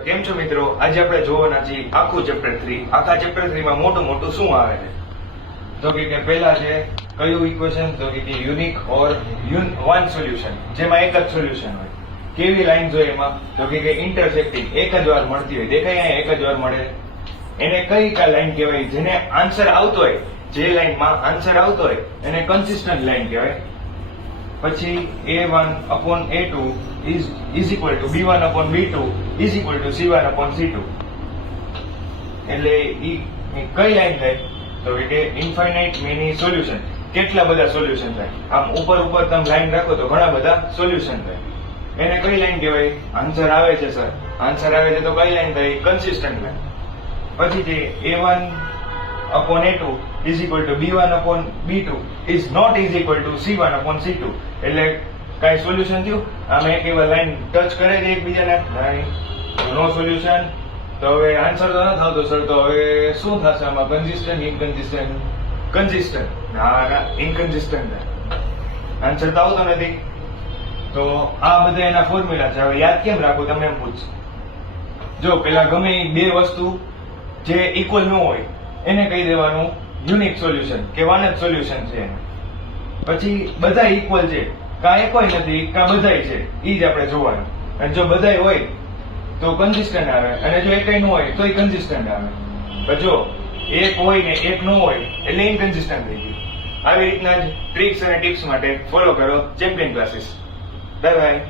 તો કેમ છો મિત્રો? આજે આપણે જોવાના છીએ આખું ચેપ્ટર 3. આખા ચેપ્ટર 3 માં મોટું શું આવે છે? તો કે પહેલા છે કયું ઇક્વેશન? તો કે યુનિક ઓર વન સોલ્યુશન, જેમાં એક જ સોલ્યુશન હોય. કેવી લાઈન જોઈએ એમાં? તો કે ઇન્ટરસેક્ટિંગ, એક જ વાર મળતી હોય. દેખાય અહીંયા એક જ વાર મળે. એને કઈ લાઈન કહેવાય? જેને આન્સર આવતો હોય, જે લાઈનમાં આન્સર આવતો હોય એને કન્સિસ્ટન્ટ લાઈન કહેવાય. પછી a1/a2 is equal to b1/b2 is equal to c1/c2. એટલે ઈ કઈ લાઈન થાય? તો કે ઇન્ફાઇનાઇટ મેની સોલ્યુશન, કેટલા બધા સોલ્યુશન થાય. આમ ઉપર તમે લાઈન રાખો તો ઘણા બધા સોલ્યુશન થાય. એને કઈ લાઈન કહેવાય? આન્સર આવે છે સર, આન્સર આવે છે તો કઈ લાઈન થાય? Consistent line. પછી જે a1/a2 is equal to b1/b2 is not is equal to c1/c2. એટલે કઈ સોલ્યુશન થયું? આમાં એક એવા લાઈન ટચ કરે છે એકબીજાને, નો સોલ્યુશન. તો હવે આન્સર તો ન થતો સર, તો હવે શું થશે આમાં? કન્સિસ્ટન્ટ, ઇનકન્સિસ્ટન્ટ? કન્સિસ્ટન્ટ. ના, ઇનકન્સિસ્ટન્ટ. આન્સર તો આવતો નથી. તો આ બધા એના ફોર્મ્યુલા છે. હવે યાદ કેમ રાખવું તમે એમ પૂછ. જો પેલા ગમે એ બે વસ્તુ જે ઇક્વલ ન હોય એને કહી દેવાનું યુનિક સોલ્યુશન કે વન જ સોલ્યુશન છે. પછી બધા ઇક્વલ છે, કા એક હોય નથી કા બધાય છે, ઈ જ આપણે જોવાનું. અને જો બધાય હોય તો કન્સિસ્ટન્ટ આવે, અને જો એકય ન હોય તોય કન્સિસ્ટન્ટ આવે. પણ જો એક હોય ને એક ન હોય એટલે ઇનકન્સિસ્ટન્ટ થઈ ગયું. આવી રીતના જ ટ્રિક્સ અને ટિપ્સ માટે ફોલો કરો ચેમ્પિયન ક્લાસીસ. Bye bye.